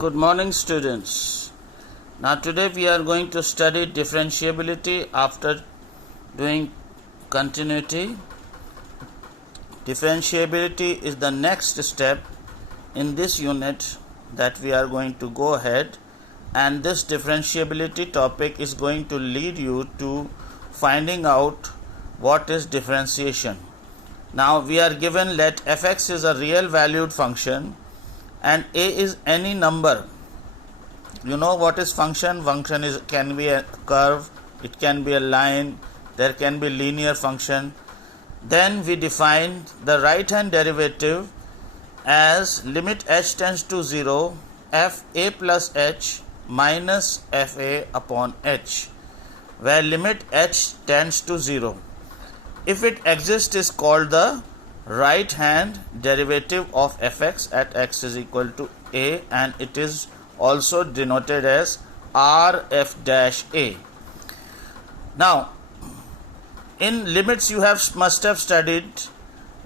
Good morning, students. Now today we are going to study differentiability after doing continuity. Differentiability is the next step in this unit that we are going to go ahead, and this differentiability topic is going to lead you to finding out what is differentiation. Now we are given let fx is a real valued function and a is any number. You know what is function? Function can be a curve, it can be a line, there can be linear function. Then we define the right hand derivative as limit h tends to 0 f a plus h minus f a upon h, where limit h tends to 0. If it exists, is called the right hand derivative of fx at x is equal to a, and it is also denoted as rf dash a. Now in limits you must have studied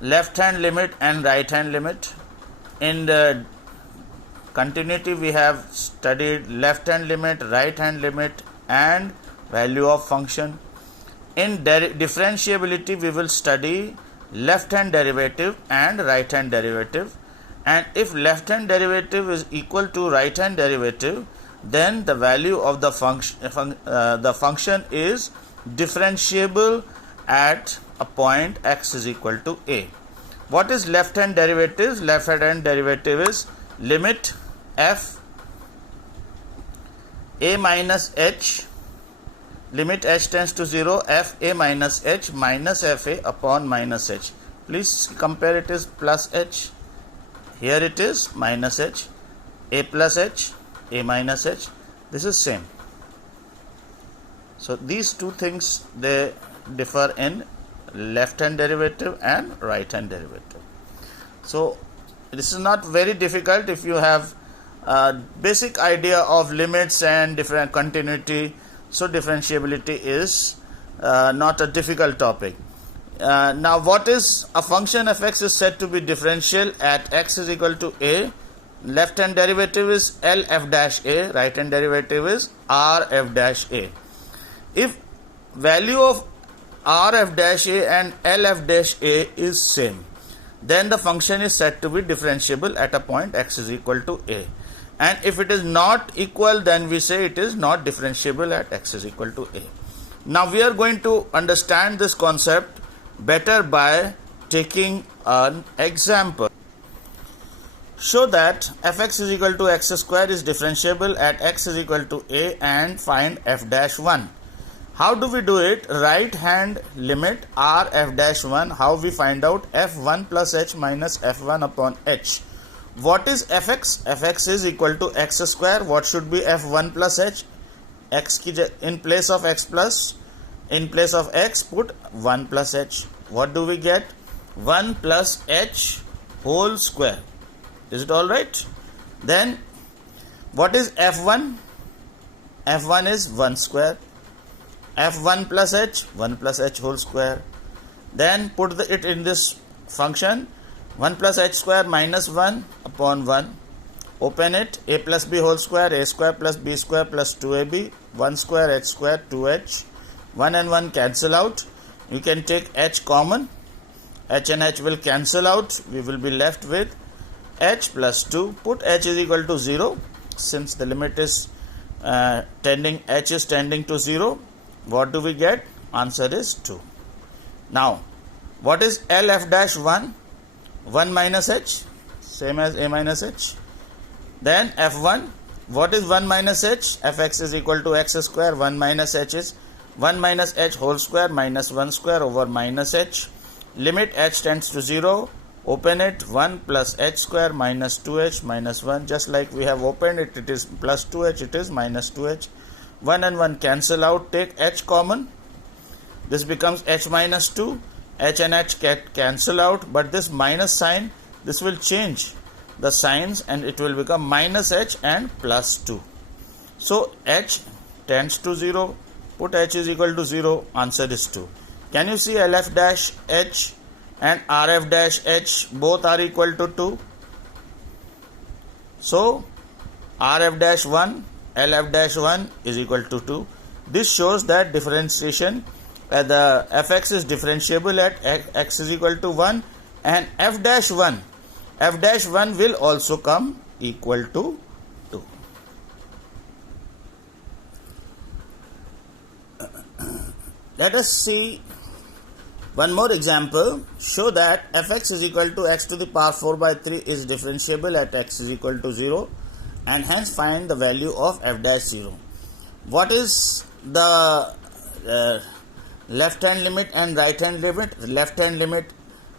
left hand limit and right hand limit. In the continuity we have studied left hand limit, right hand limit and value of function. In differentiability we will study left hand derivative and right hand derivative, and if left hand derivative is equal to right hand derivative, then the value of the function is differentiable at a point x is equal to a. What is left hand derivative? Left hand derivative is limit f a minus h, limit h tends to 0 f a minus h minus f a upon minus h. Please compare, it is plus h, here it is minus h, a plus h, a minus h, this is same. So these two things, they differ in left hand derivative and right hand derivative. So this is not very difficult if you have a basic idea of limits and different continuity. So differentiability is not a difficult topic. Now what is a function fx is said to be differential at x is equal to a. Left hand derivative is L f dash a, right hand derivative is R f dash a. If value of R f dash a and L f dash a is same, then the function is said to be differentiable at a point x is equal to a. And if it is not equal, then we say it is not differentiable at x is equal to a. Now we are going to understand this concept better by taking an example. Show that fx is equal to x square is differentiable at x is equal to a and find f dash 1. How do we do it? Right hand limit r f dash 1. How we find out? f1 plus h minus f1 upon h. What is fx? Fx is equal to x square. What should be f1 plus h? X in place of x plus, in place of x put 1 plus h. What do we get? 1 plus h whole square. Is it alright? Then what is f1? f1 is 1 square. f1 plus h, 1 plus h whole square. Then put it in this function, 1 plus h square minus 1 upon 1. Open it, a plus b whole square, a square plus b square plus 2ab, 1 square h square, 2h. 1 and 1 cancel out. You can take h common. H and h will cancel out. We will be left with h plus 2. Put h is equal to 0. Since the limit is h is tending to 0, what do we get? Answer is 2. Now, what is L f dash 1? 1 minus h, same as a minus h. Then f1, what is 1 minus h? fx is equal to x square, 1 minus h is 1 minus h whole square minus 1 square over minus h. Limit h tends to 0, open it, 1 plus h square minus 2h minus 1. Just like we have opened it, it is plus 2h, it is minus 2h. 1 and 1 cancel out, take h common. This becomes h minus 2. H and h cancel out, but this minus sign, this will change the signs and it will become minus h and plus 2. So h tends to 0. Put h is equal to 0. Answer is 2. Can you see LF dash h and RF dash h both are equal to 2? So Rf dash 1, Lf dash 1 is equal to 2. This shows that differentiation, the fx is differentiable at x is equal to 1, and f dash 1 will also come equal to 2. Let us see one more example. Show that fx is equal to x to the power 4 by 3 is differentiable at x is equal to 0, and hence find the value of f dash 0. What is the left hand limit and right hand limit? Left hand limit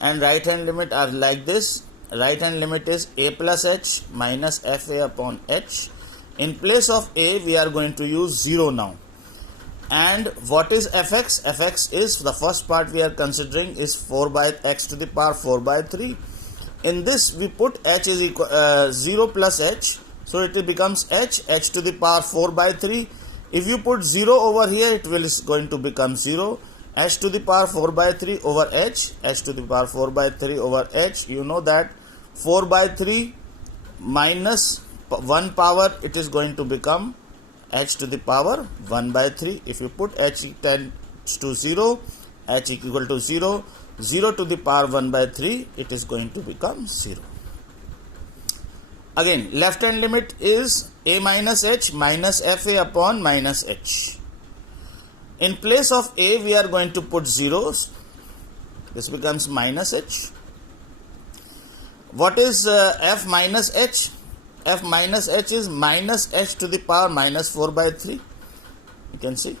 and right hand limit are like this. Right hand limit is a plus h minus fa upon h. In place of a, we are going to use 0 now. And what is fx? Fx is, the first part we are considering is 4 by x to the power 4 by 3. In this we put h is equal 0 plus h, so it becomes h to the power 4 by 3. If you put 0 over here, it is going to become 0. H to the power 4 by 3 over h to the power 4 by 3 over h. You know that 4 by 3 minus 1 power, it is going to become h to the power 1 by 3. If you put h tends to 0, h equal to 0, 0 to the power 1 by 3, it is going to become 0. Again, left hand limit is a minus h minus fa upon minus h. In place of a, we are going to put zeros. This becomes minus h. What is f minus h? F minus h is minus h to the power minus 4 by 3. You can see.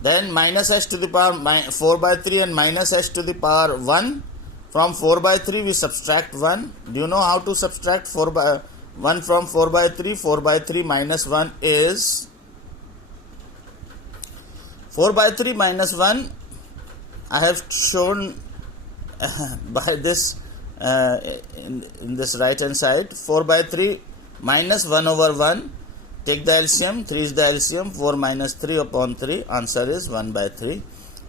Then minus h to the power 4 by 3 and minus h to the power 1. From 4 by 3 we subtract 1. Do you know how to subtract 1 from 4 by 3? 4 by 3 minus 1 is 4 by 3 minus 1. I have shown by this in this right hand side. 4 by 3 minus 1 over 1. Take the LCM. 3 is the LCM. 4 minus 3 upon 3. Answer is 1 by 3.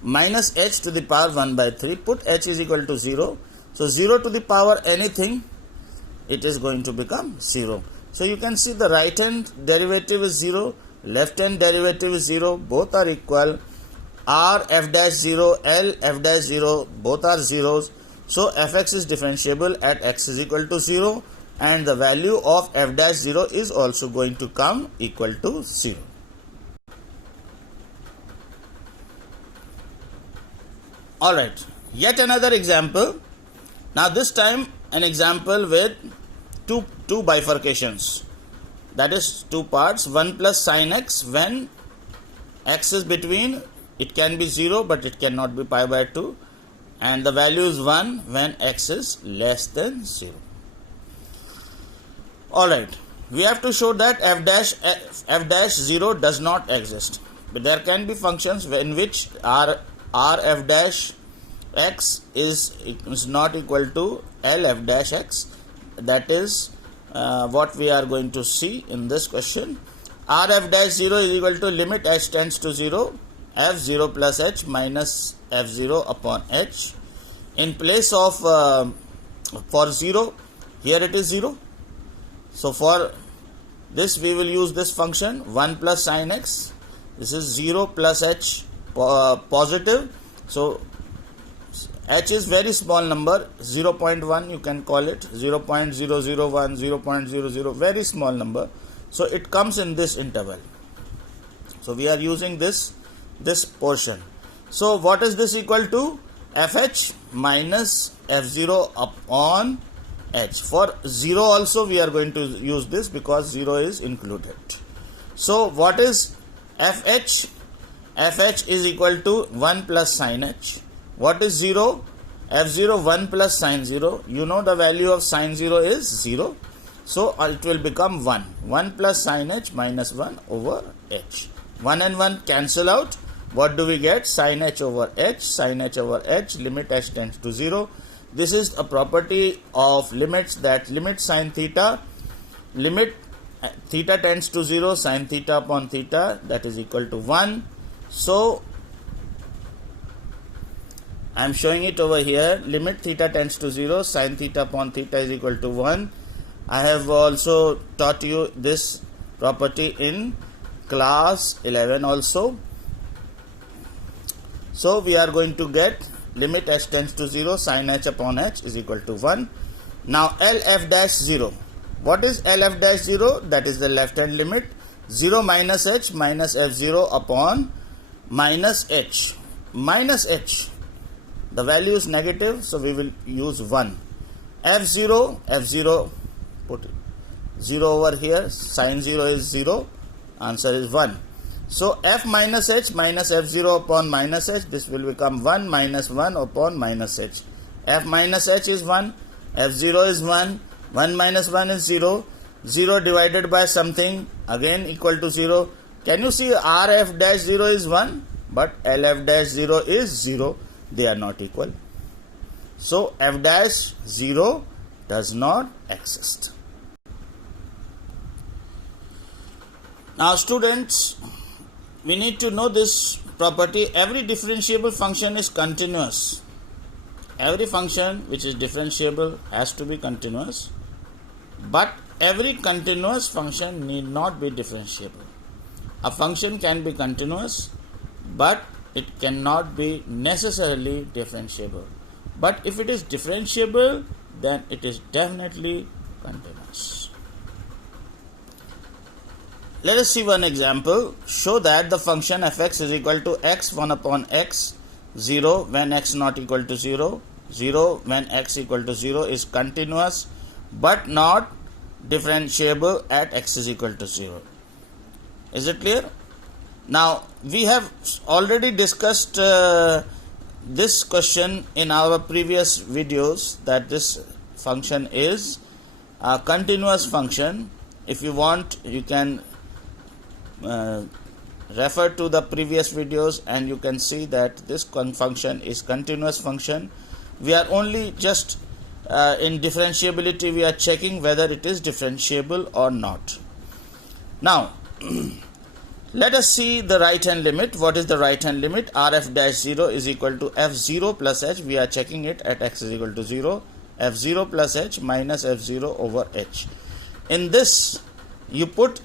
Minus h to the power 1 by 3. Put h is equal to 0. So 0 to the power anything, it is going to become 0. So you can see the right hand derivative is 0. Left hand derivative is 0. Both are equal. R f dash 0, L f dash 0, both are zeros. So fx is differentiable at x is equal to 0, and the value of f dash 0 is also going to come equal to 0. Alright, yet another example. Now this time an example with two bifurcations. That is two parts. 1 plus sin x when x is between, it can be 0 but it cannot be pi by 2. And the value is 1 when x is less than 0. Alright, we have to show that f dash 0 does not exist. But there can be functions in which r f dash x is not equal to L f dash x. That is what we are going to see in this question. R f dash 0 is equal to limit h tends to 0, f 0 plus h minus f 0 upon h. In place of for 0, here it is 0. So for this we will use this function 1 plus sin x. This is 0 plus h positive. So h is very small number, 0.1 you can call it, 0.001, 0.00, very small number. So it comes in this interval. So we are using this portion. So what is this equal to? fh minus f0 upon h. For 0 also we are going to use this because 0 is included. So what is fh? fh is equal to 1 plus sin h. What is 0? f0 1 plus sin 0. You know the value of sin 0 is 0. So it will become 1. 1 plus sin h minus 1 over h. 1 and 1 cancel out. What do we get? Sin h over h. Sin h over h. Limit h tends to 0. This is a property of limits, that limit sin theta, limit theta tends to 0, sin theta upon theta, that is equal to 1. So I am showing it over here. Limit theta tends to 0, sin theta upon theta is equal to 1. I have also taught you this property in class 11 also. So we are going to get limit h tends to 0 sin h upon h is equal to 1. Now LF dash 0. What is LF dash 0? That is the left hand limit. 0 minus h minus f0 upon minus h. Minus h. The value is negative, so we will use 1. F0, put 0 over here. Sin 0 is 0. Answer is 1. So f minus h minus f0 upon minus h, this will become 1 minus 1 upon minus h. F minus h is 1, f0 is 1, 1 minus 1 is 0, 0 divided by something again equal to 0. Can you see rf dash 0 is 1 but lf dash 0 is 0, they are not equal. So f dash 0 does not exist. Now students, we need to know this property. Every differentiable function is continuous. Every function which is differentiable has to be continuous, but every continuous function need not be differentiable. A function can be continuous, but it cannot be necessarily differentiable. But if it is differentiable, then it is definitely continuous. Let us see one example. Show that the function fx is equal to x 1 upon x 0 when x not equal to 0, 0 when x equal to 0 is continuous but not differentiable at x is equal to 0. Is it clear? Now we have already discussed this question in our previous videos, that this function is a continuous function. If you want, you can refer to the previous videos and you can see that this function is continuous function. We are only just in differentiability, we are checking whether it is differentiable or not. Now let us see the right hand limit. What is the right hand limit? Rf dash 0 is equal to f0 plus h. We are checking it at x is equal to 0. f0 plus h minus f0 over h. In this you put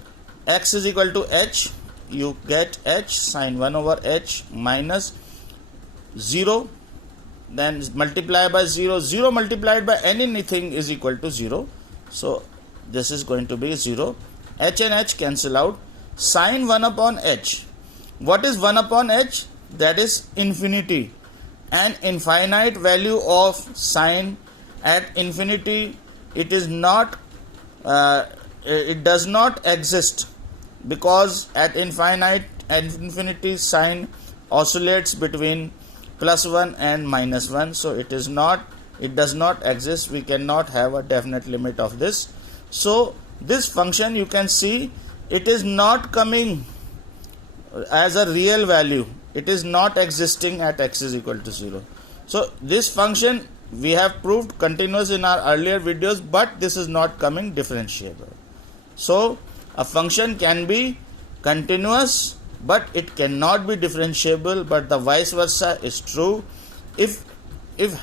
x is equal to h, you get h sin 1 over h minus 0, then multiply by 0, 0 multiplied by anything is equal to 0, so this is going to be 0. H and h cancel out. Sin 1 upon h. What is 1 upon h? That is infinity. An infinite value of sine at infinity, it is not it does not exist, because at infinity sine oscillates between plus 1 and minus 1, so it does not exist. We cannot have a definite limit of this. So this function, you can see, it is not coming as a real value. It is not existing at x is equal to 0. So this function we have proved continuous in our earlier videos, but this is not coming differentiable. So a function can be continuous but it cannot be differentiable, but the vice versa is true. If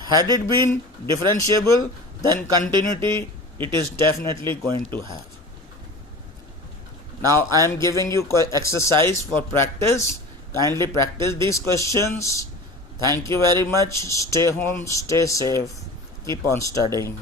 had it been differentiable, then continuity it is definitely going to have. Now I am giving you exercise for practice. Kindly practice these questions. Thank you very much. Stay home, stay safe, keep on studying.